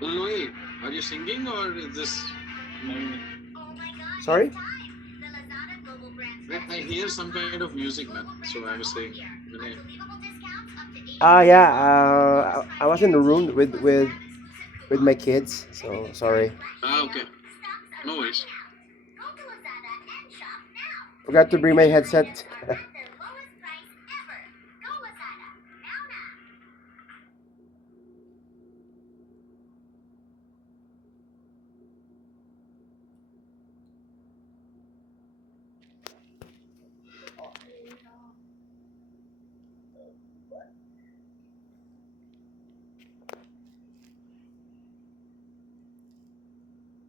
Louis, are you singing or is this? Sorry? I hear some kind of music, man. So I was saying. Yeah. I was in the room with my kids, so sorry. Okay. No worries. Forgot to bring my headset.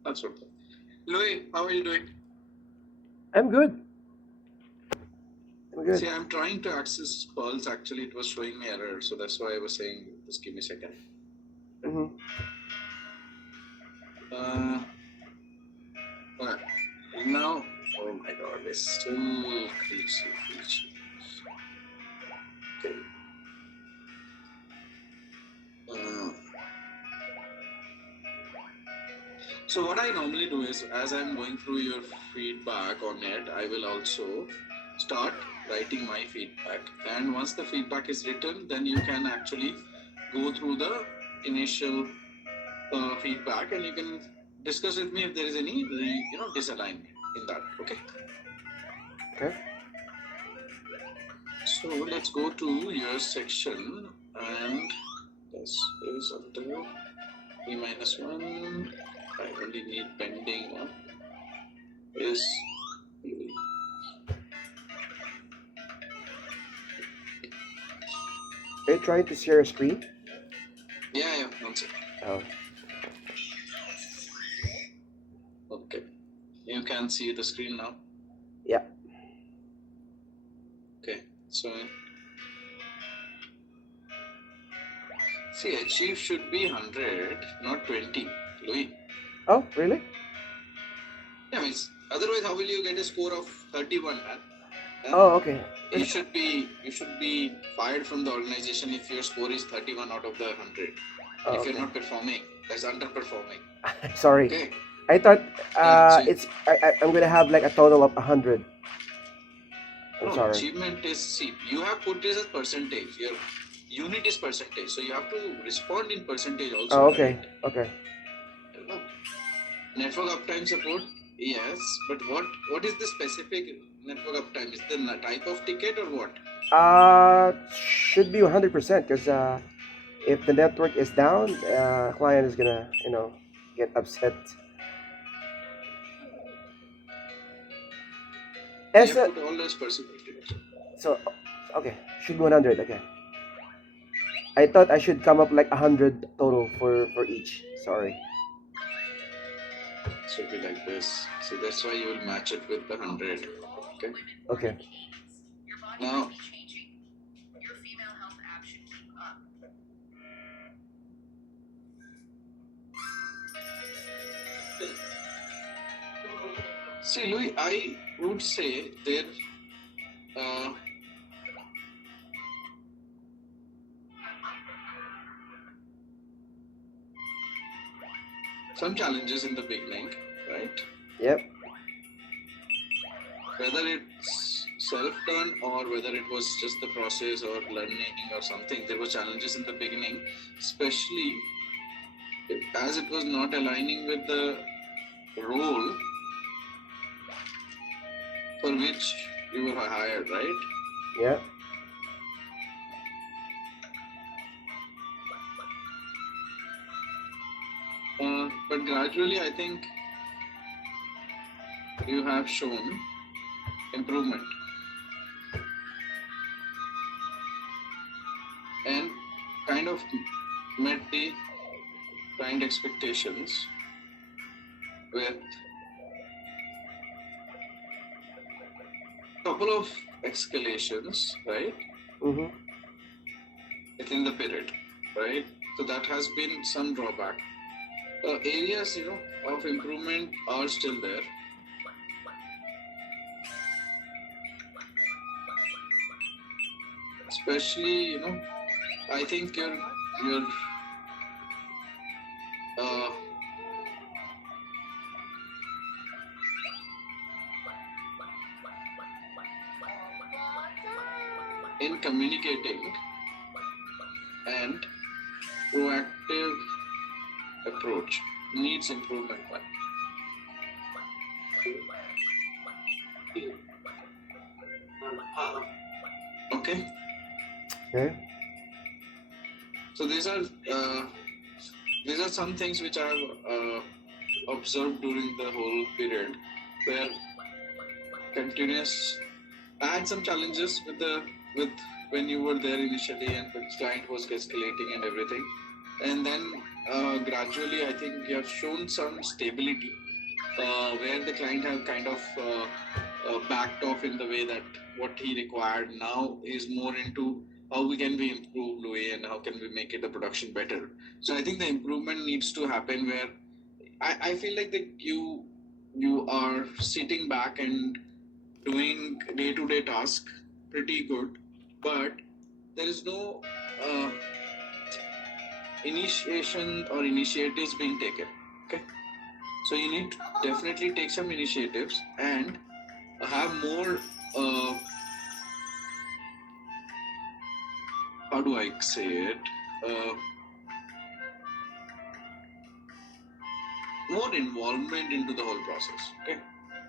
That's okay. Louis, how are you doing? I'm good. I'm good. See, I'm trying to access calls. Actually, it was showing me error, so that's why I was saying, just give me a second. Mm-hmm. Alright. Now, oh my god, it's so crazy. Okay. So what I normally do is, as I'm going through your feedback on it, I will also start writing my feedback. And once the feedback is written, then you can actually go through the initial feedback, and you can discuss with me if there is any, disalignment in that. Okay. Okay. So let's go to your section, and this is under E-1. I only need pending one. Is Are you trying to share a screen? yeah, one second. Oh. Okay. You can see the screen now. Yeah. Okay. So see, achieve should be 100, not 20. Louis. Oh, really? Yeah, means otherwise, how will you get a score of 31, man? Oh, okay. You should be fired from the organization if your score is 31 out of the 100. Oh, if you're okay. not performing, that's underperforming. Sorry. Okay. I thought So I'm gonna have like a total of 100. I'm no, sorry. achievement is, see, you have put this as percentage. Your unit is percentage, so you have to respond in percentage also. Oh, okay. Right? Okay. Network uptime support, yes, but what is the specific network uptime? Is the type of ticket or what? Should be 100% because if the network is down, client is gonna get upset. You As have put all those percentage. so okay, should be 100. Okay. I thought I should come up like 100 total for each. Sorry. It should be like this. So that's why you will match it with the 100. Okay. Okay. Now, see, Louis, I would say there some challenges in the beginning, right? Yep. Whether it's self-done or whether it was just the process or learning or something, there were challenges in the beginning, especially as it was not aligning with the role for which you were hired, right? Yeah. But gradually, I think you have shown improvement and kind of met the client expectations with a couple of escalations, right? Mm-hmm. Within the period, right? So that has been some drawback. Areas, of improvement are still there. Especially, I think your uh, in communicating and proactive approach needs improvement. Okay. Okay. So these are some things which I've observed during the whole period, where continuous. I had some challenges with when you were there initially, and the client was escalating and everything, and then gradually I think you have shown some stability, where the client have kind of backed off in the way that what he required now is more into how we can be improved way and how can we make it the production better. So I think the improvement needs to happen where I feel like that you are sitting back and doing day-to-day task pretty good, but there is no uh, initiation or initiatives being taken. Okay, so you need to definitely take some initiatives and have more how do I say it, uh, more involvement into the whole process. Okay,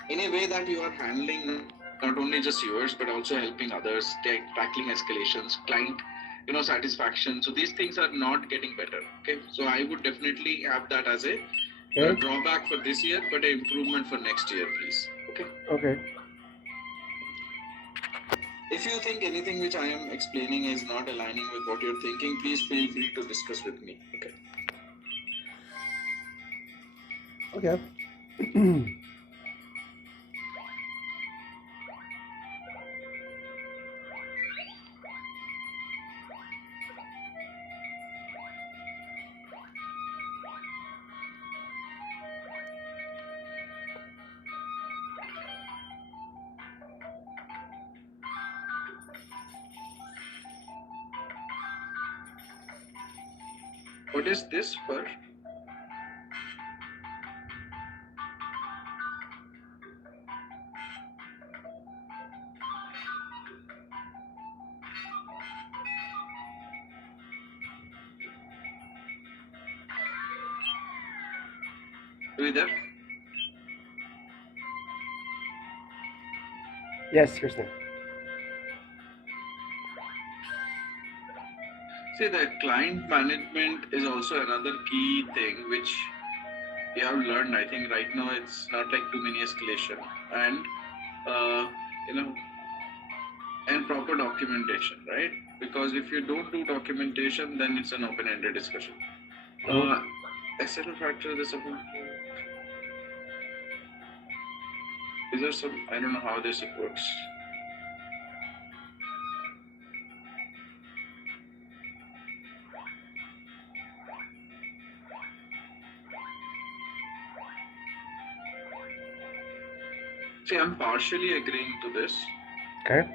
in a way that you are handling not only just yours but also helping others, tackling escalations, client satisfaction. So these things are not getting better. Okay, so I would definitely have that as a drawback for this year, but an improvement for next year, please. Okay. Okay. If you think anything which I am explaining is not aligning with what you're thinking, please feel free to discuss with me. Okay. Okay. What is this for? Are you there? Yes, Kristen. See, the client management is also another key thing which we have learned. I think right now it's not like too many escalation and uh, you know and proper documentation, right? Because if you don't do documentation, then it's an open-ended discussion. External factor, this is there some, I don't know how this works. See, I'm partially agreeing to this. Okay.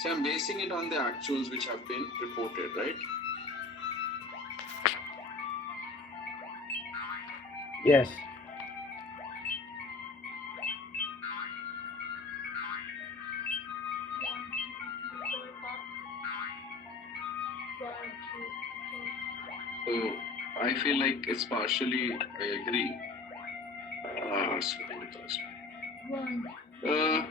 So I'm basing it on the actuals which have been reported, right? Yes. So I feel like it's partially, I agree. Uh,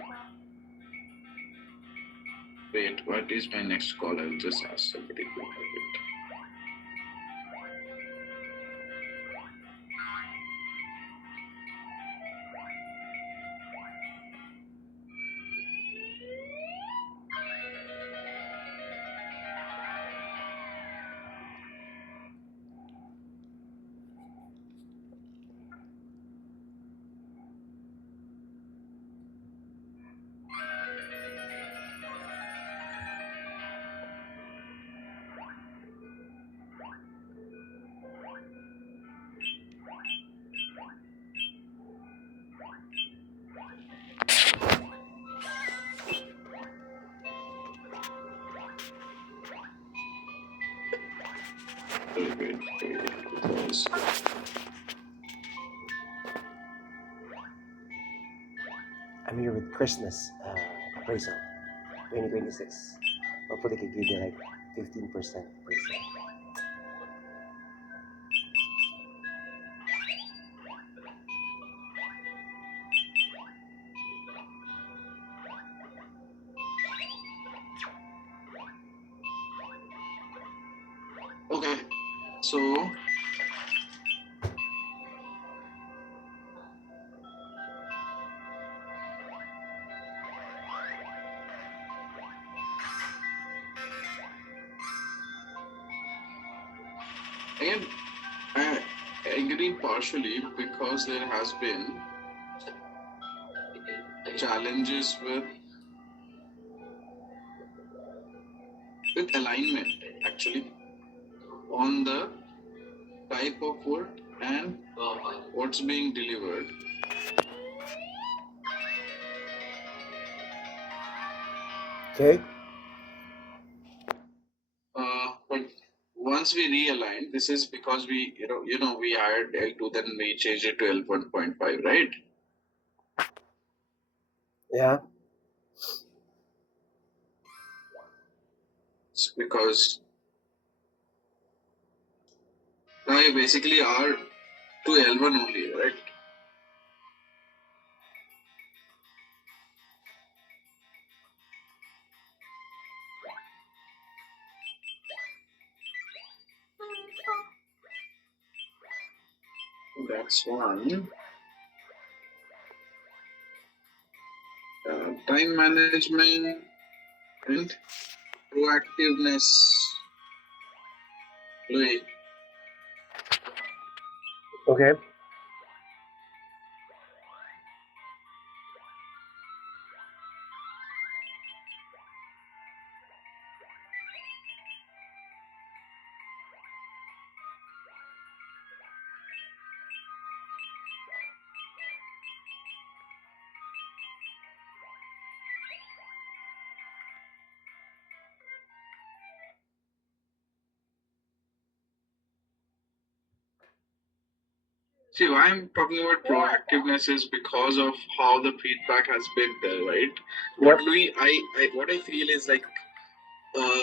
Wait, what is my next call? I'll just ask somebody. Wait. Because I'm here with Christmas appraisal 2026. Hopefully, they can give you like 15% appraisal. okay, so again, I agree partially because there has been challenges with alignment actually on the type of work and what's being delivered. Okay. But once we realign, this is because we we hired L2, then we changed it to L1.5, right? Yeah. It's because now you basically are to L1 only, right? That's one. Time management and proactiveness. Like, Okay. see, why I'm talking about proactiveness is because of how the feedback has been there, right? Yep. What I feel is like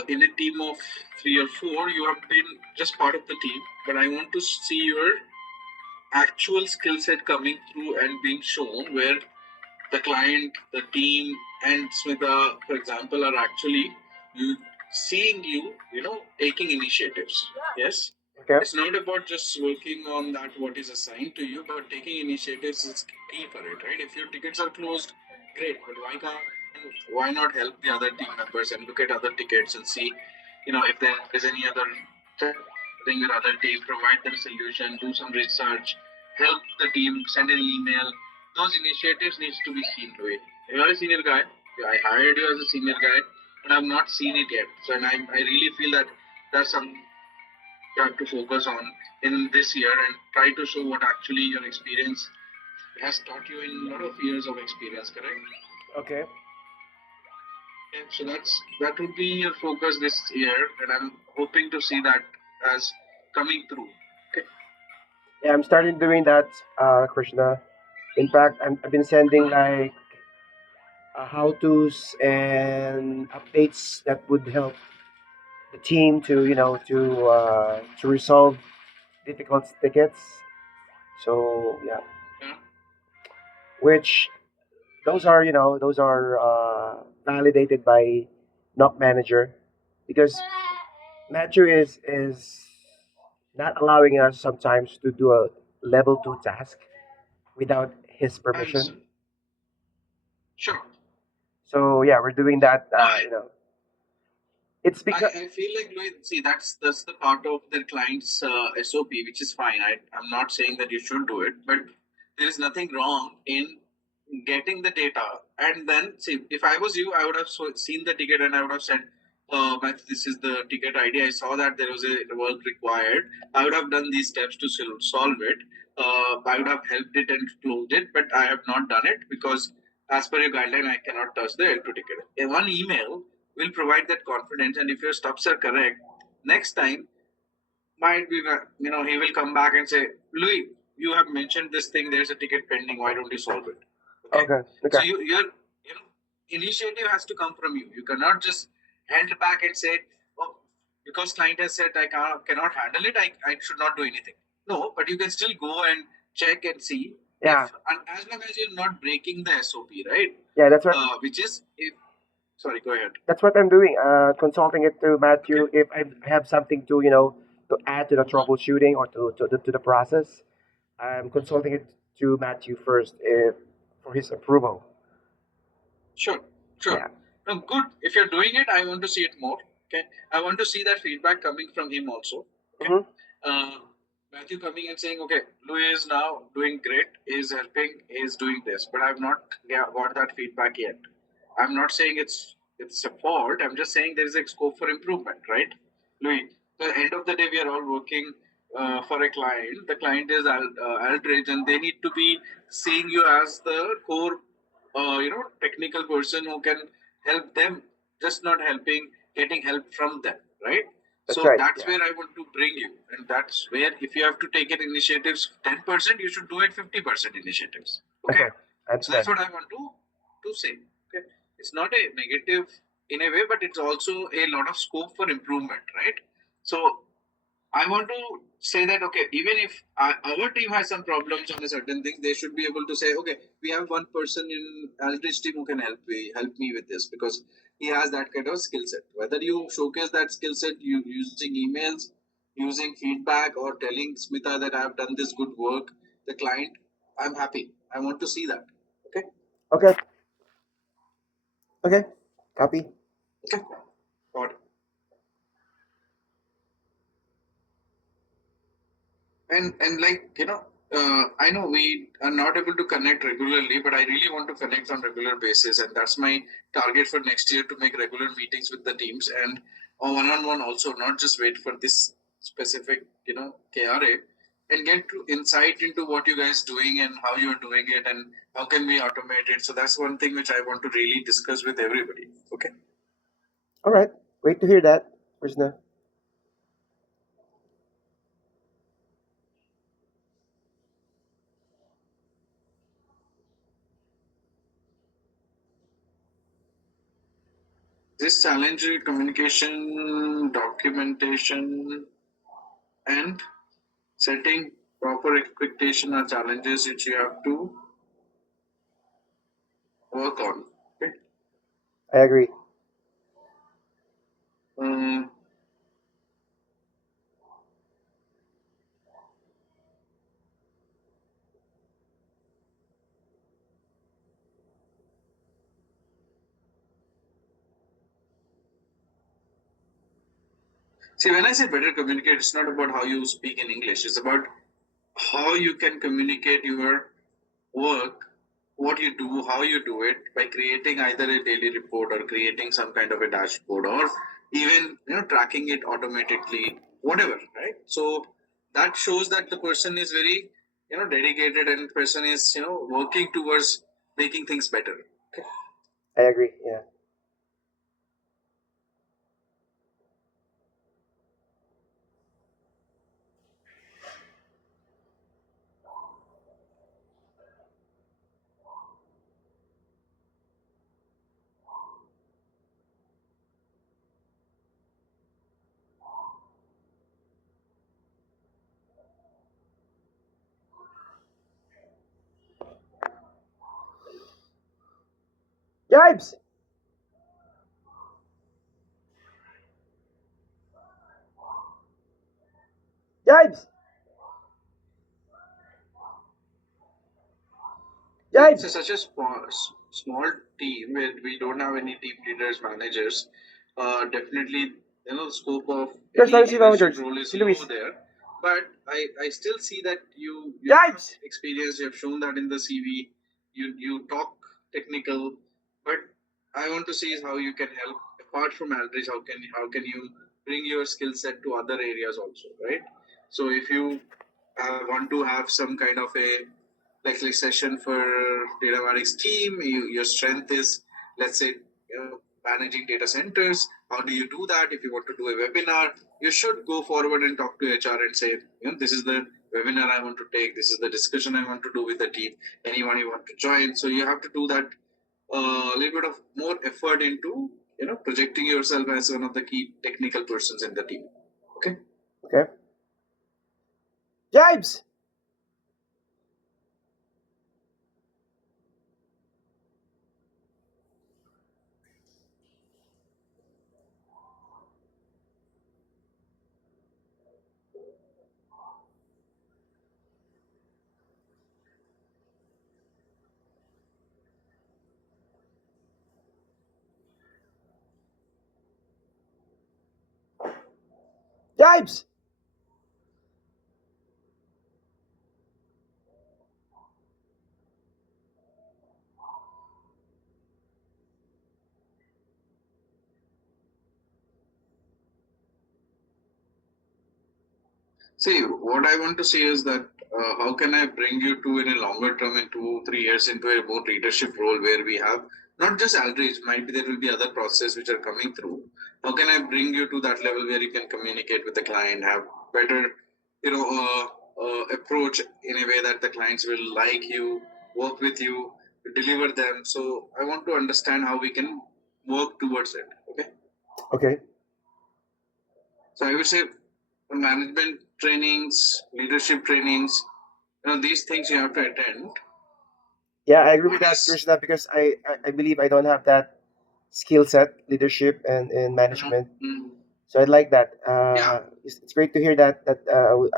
in a team of three or four, you have been just part of the team, but I want to see your actual skill set coming through and being shown where the client, the team, and Smita, for example, are actually seeing you, taking initiatives. Yes. Okay. It's not about just working on that what is assigned to you, but taking initiatives is key for it, right? If your tickets are closed, great, but why not help the other team members and look at other tickets and see, if there is any other thing with other team, provide them solution, do some research, help the team, send an email. Those initiatives needs to be seen, Rohit. You're a senior guy. I hired you as a senior guy, but I've not seen it yet. So, and I really feel that that's something you have to focus on in this year and try to show what actually your experience has taught you in a lot of years of experience, correct? Okay. Yeah, so that would be your focus this year, and I'm hoping to see that as coming through. Okay. Yeah, I'm starting doing that, Krishna. In fact, I've been sending like how tos and updates that would help the team to to resolve difficult tickets. So yeah, Yeah. which those are validated by not manager, because Matthew is not allowing us sometimes to do a level 2 task without his I permission. understand. Sure. So yeah, we're doing that. No, It's because I feel like Louis, see that's the part of the client's SOP, which is fine. I'm not saying that you should do it, but there is nothing wrong in getting the data and then see. If I was you, I would have seen the ticket and I would have said, but this is the ticket ID. I saw that there was a work required. I would have done these steps to solve it. I would have helped it and closed it, but I have not done it because as per your guideline, I cannot touch the L2 ticket. In one email will provide that confidence. And if your steps are correct, next time might be he will come back and say, Louis, you have mentioned this thing. There's a ticket pending. Why don't you solve it? Okay. okay, So okay, your initiative has to come from you. You cannot just hand back and say, oh, because client has said cannot handle it, I should not do anything. No, but you can still go and check and see yeah, if, and as long as you're not breaking the SOP, right? yeah. That's what Which is if sorry, go ahead. that's what I'm doing. Consulting it to Okay. Matthew if I have something to to add to the Mhm. troubleshooting or to the process. I'm consulting it to Matthew first if, for his approval. Sure, sure. Yeah. No, good. If you're doing it, I want to see it more. Okay. I want to see that feedback coming from him also. Okay. Hmm. Uh, Matthew coming and saying, okay, Louis is now doing great. He's helping. He's doing this, but I've not got that feedback yet. I'm not saying it's a fault. I'm just saying there is a scope for improvement, right? Louis, at the end of the day, we are all working for a client. The client is Aldridge, and they need to be seeing you as the core technical person who can help them, just not helping, getting help from them, right? That's So right. that's Yeah. where I want to bring you, and that's where if you have to take an initiatives 10%, you should do it 50% initiatives. Okay, Okay. I so that's understand. what I want to say. Okay, it's not a negative in a way, but it's also a lot of scope for improvement, right? So I want to say that okay, even if our team has some problems on a certain thing, they should be able to say, okay, we have one person in Aldrich team who can help me with this because he has that kind of skill set. Whether you showcase that skill set, you using emails, using feedback, or telling Smita that I have done this good work, the client, I'm happy. I want to see that. Okay, Okay. Okay. Copy. okay, got it. And like I know we are not able to connect regularly, but I really want to connect on regular basis, and that's my target for next year, to make regular meetings with the teams and one-on-one also, not just wait for this specific KRA, and get to insight into what you guys doing and how you're doing it and how can we automate it. So that's one thing which I want to really discuss with everybody. Okay. All right. Wait to hear that, Krishna. This challenge communication, documentation, and setting proper expectation are challenges which you have to work on. Okay. I agree. Um, See, when I say better communicate, it's not about how you speak in English. It's about how you can communicate your work, what you do, how you do it, by creating either a daily report or creating some kind of a dashboard, or even tracking it automatically, whatever, right? So that shows that the person is very dedicated, and person is working towards making things better. Okay. I agree. Yeah. Jibes. Jibes! It's Jibes! such a small team where we don't have any team leaders, managers. Definitely, the scope of There's any lang si Mama leadership George. role is Si Luis. low there. But I still see that you have Jibes! experience. You have shown that in the CV. You talk technical, but I want to see is how you can help apart from Aldrich. How can you bring your skill set to other areas also, right? So if you want to have some kind of a like session for data analytics team, your strength is, let's say, managing data centers. How do you do that? If you want to do a webinar, you should go forward and talk to HR and say, this is the webinar I want to take, this is the discussion I want to do with the team, anyone you want to join. So you have to do that a little bit of more effort into projecting yourself as one of the key technical persons in the team. Okay. Okay. Jibes! Jibes! See, what I want to say is that how can I bring you to in a longer term, in 2 3 years, into a more leadership role where we have not just outreach, might be there will be other processes which are coming through. How can I bring you to that level where you can communicate with the client, have better, approach in a way that the clients will like you, work with you, deliver them. So I want to understand how we can work towards it. Okay. Okay. So I would say management trainings, leadership trainings, these things you have to attend. Yeah, I agree with One that, is Krishna, because I believe I don't have that skill set, leadership and management. mm, So I'd like that. yeah, It's great to hear that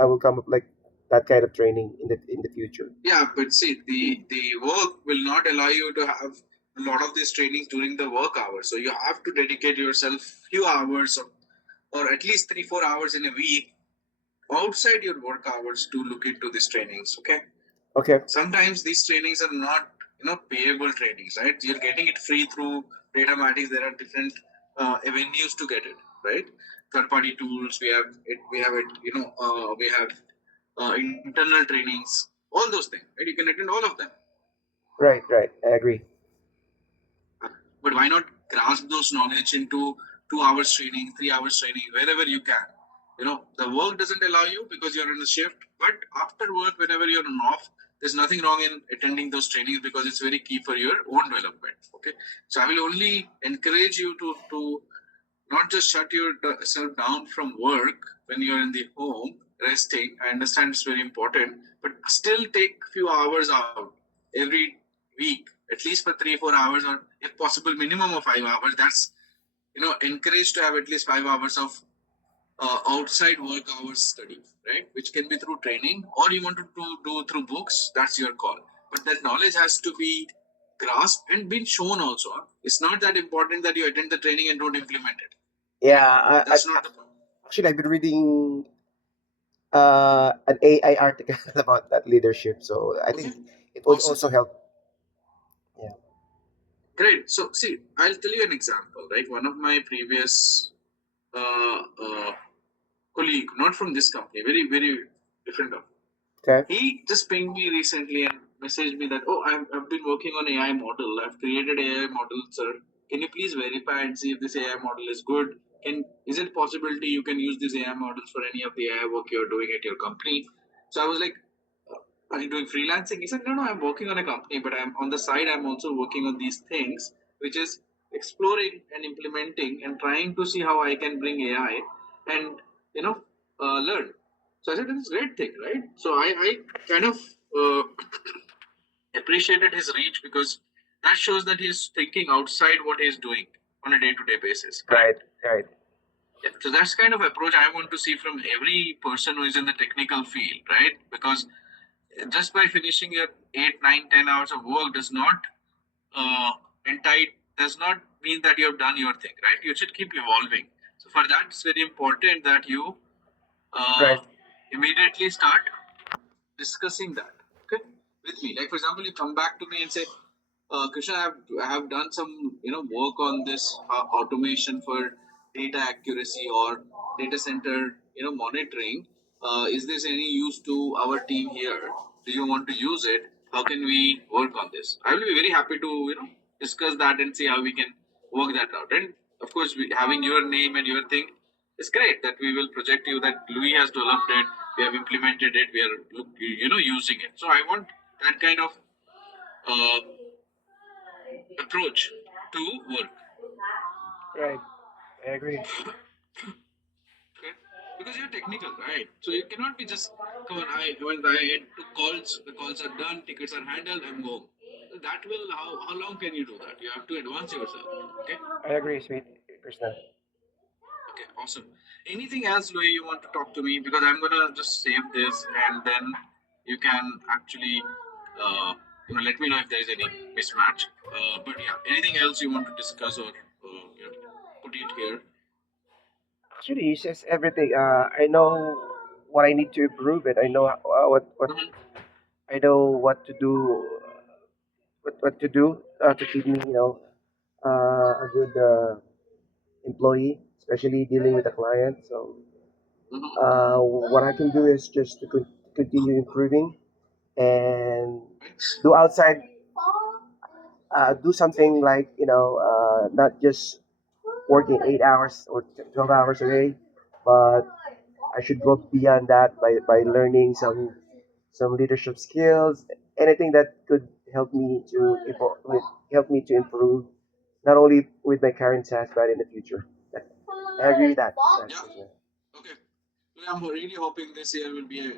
I will come up like that kind of training in the future. yeah. But see, the work will not allow you to have a lot of these trainings during the work hours. So you have to dedicate yourself few hours or at least 3 4 hours in a week outside your work hours to look into these trainings. Okay. Okay. Sometimes these trainings are not payable trainings, right? You're getting it free through datamatics. There are different avenues to get it, right? Third party tools, we have internal trainings, all those things, right? You can attend all of them. Right, right. I agree. But why not grasp those knowledge into 2 hours training, 3 hours training, wherever you can? The work doesn't allow you because you're in a shift, but after work, whenever you're on off, there's nothing wrong in attending those trainings because it's very key for your own development. Okay. So I will only encourage you to not just shut yourself down from work when you're in the home resting. I understand it's very important, but still take few hours out every week, at least for 3 4 hours, or if possible, minimum of 5 hours. That's encouraged to have at least 5 hours of outside work hours study, right? Which can be through training or you want to do through books. That's your call. But that knowledge has to be grasped and been shown also. Huh? It's not that important that you attend the training and don't implement it. Yeah, That's not the point. actually I've been reading an AI article about that leadership, so I Okay. think it would Awesome. also help. Yeah. Great. So, see, I'll tell you an example, right? One of my previous colleague, not from this company, very, very different company. Okay. He just pinged me recently and messaged me that, oh, I've been working on AI model. I've created AI model, sir. Can you please verify and see if this AI model is good? Is it possibility you can use these AI models for any of the AI work you're doing at your company? So I was like, are you doing freelancing? He said, no, I'm working on a company, but I'm on the side. I'm also working on these things, which is exploring and implementing and trying to see how I can bring AI and learn. So I said, this is a great thing, right? So I kind of uh, appreciated his reach because that shows that he's thinking outside what he's doing on a day-to-day basis. Right. Right. Yeah, so that's kind of approach I want to see from every person who is in the technical field, right? Because just by finishing your 8, 9, 10 hours of work uh, entitle does not mean that you have done your thing, right? You should keep evolving. So for that, it's very important that you uh, Right. immediately start discussing that, okay, with me. Like for example, you come back to me and say, Krishna, I have done some work on this automation for data accuracy or data center monitoring. Is this any use to our team here? Do you want to use it? How can we work on this? I will be very happy to discuss that and see how we can work that out. And of course, having your name and your thing, it's great that we will project you that Louis has developed it, we have implemented it, we are using it. So I want that kind of uh, approach to work. Right. I agree. Okay, because you're technical, right? So you cannot be just come on. I took calls, the calls are done, tickets are handled, I'm home. That will how long can you do that? You have to advance yourself. Okay. I agree, sweet Krishna. Okay, awesome. Anything else, Louis, you want to talk to me? Because I'm gonna just save this, and then you can actually, let me know if there is any mismatch. But yeah, anything else you want to discuss or put it here? Actually, he says everything. I know what I need to improve it. I know what Mhm. I know what to do. What to do to keep me, a good employee, especially dealing with a client. So Mhm. what I can do is just to continue improving and Right. do outside, do something like not just working 8 hours or 12 hours a day, but I should go beyond that by learning some leadership skills, anything that could help me to help me to improve not only with my current task but in the future. I agree with that. Yeah. Okay. Well, I'm really hoping this year will be a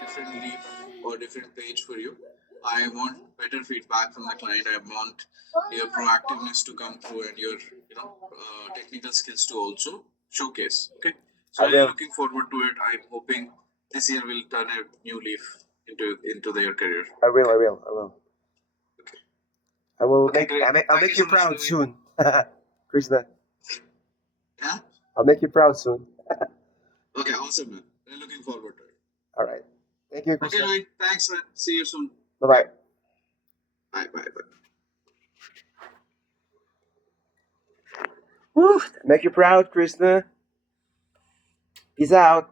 different leaf or different page for you. I want better feedback from the client. I want your proactiveness to come through and your technical skills to also showcase. Okay. So I really will. looking forward to it. I'm hoping this year will turn a new leaf into their career. I will. I Okay. will. I will. I will Okay, make. great. I'll Thank you make you so much, proud Louis. soon, Krishna. Yeah. I'll make you proud soon. Okay, awesome, man. We're looking forward to it. All right. Thank you, Okay, Krishna. Louis. Thanks, man. See you soon. Bye Okay. bye. Bye, bye, bye. Woo! Make you proud, Krishna. Peace out.